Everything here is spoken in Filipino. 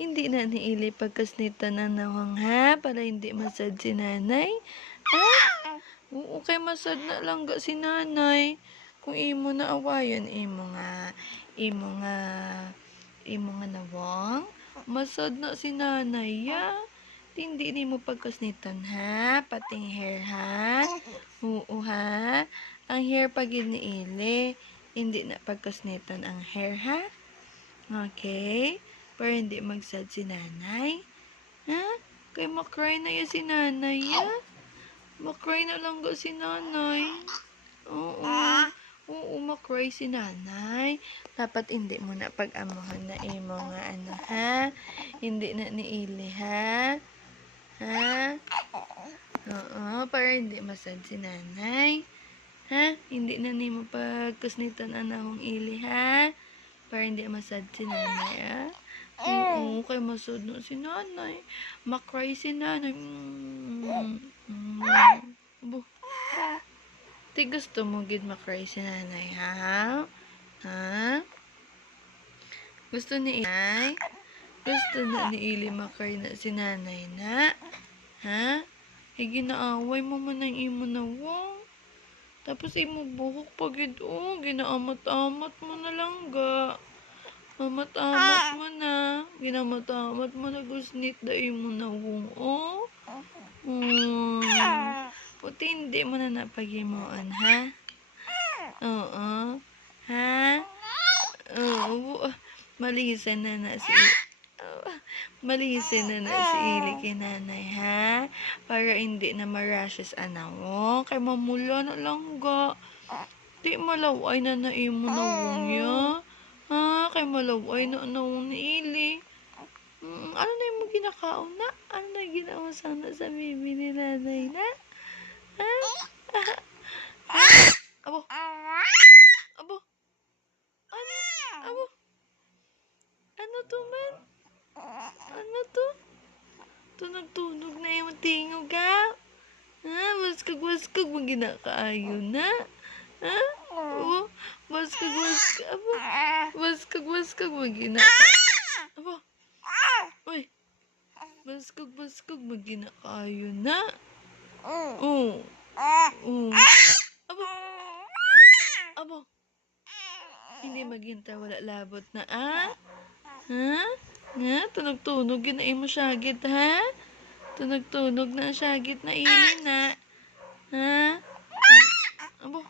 Hindi na niili pagkasnita na nawang ha, para hindi masad si nanay. Ha? Oo, kay masad na lang ga si nanay. Kung imo na awayan, imo nga nawang, masad na si nanay ya. Hindi ni mo pagkasnitan ha, pating hair ha. Oo ha. Ang hair pagid ni ili, hindi na pagkasnitan ang hair ha. Okay? Para hindi magsad si nanay. Ha? Kay makry na ya si nanay ya. Makry na lang ga si nanay. Oo. Oo, makry si nanay. Dapat hindi mo na pag-amuhan na imo nga ano ha. Hindi na niili ha. Ha? Oo, para hindi masad si nanay. Ha? Hindi na ni mo pagkusnitan anahong ili ha. Para hindi masad si nanay ha. Oo, kay masad na si nanay. Makry si nanay. Abo. Ti gusto mo gid makry si nanay ha? Ha? Gusto ni inay? Gusto na ni ili makry na si nanay na? Ha? Ginaaway mo man ang imo nawang. Tapos imo buhok pagid ginaamat-amat mo na lang ga. Mamat-amat mo na. Ginamat-amat mo na gusnit da imo nawang Puti hindi mo na napaghimuan ha? Oo. Ha? Oo. Malisan na si ili kay nanay ha. Para hindi na ma-rashes anawong. Kay mamula na lang ga. Di malaway na imo nawong ya. Ha? Kay malaway na nawong ni ili. Ano na yung ginakaon na? Ano na yung ginaon sana sa bibi ni nanay na? Ha? Abo. Abo. Ano? Abo. Ano to man? Ano to? Nagtunog na yung tingog ha? Ha? Waskag mo ginakaayo na? Ha? Oo. Waskag. Abo. Waskag mo ginakaayo. Abo. Uy. Waskag mo ginakaayo na? Oo. Oo. Abo. Abo. Hindi maghinta wala labot na ha? Ha? Tunog yun na imo syagit ha? Tunog na syagit na ili na. Ha? Abo.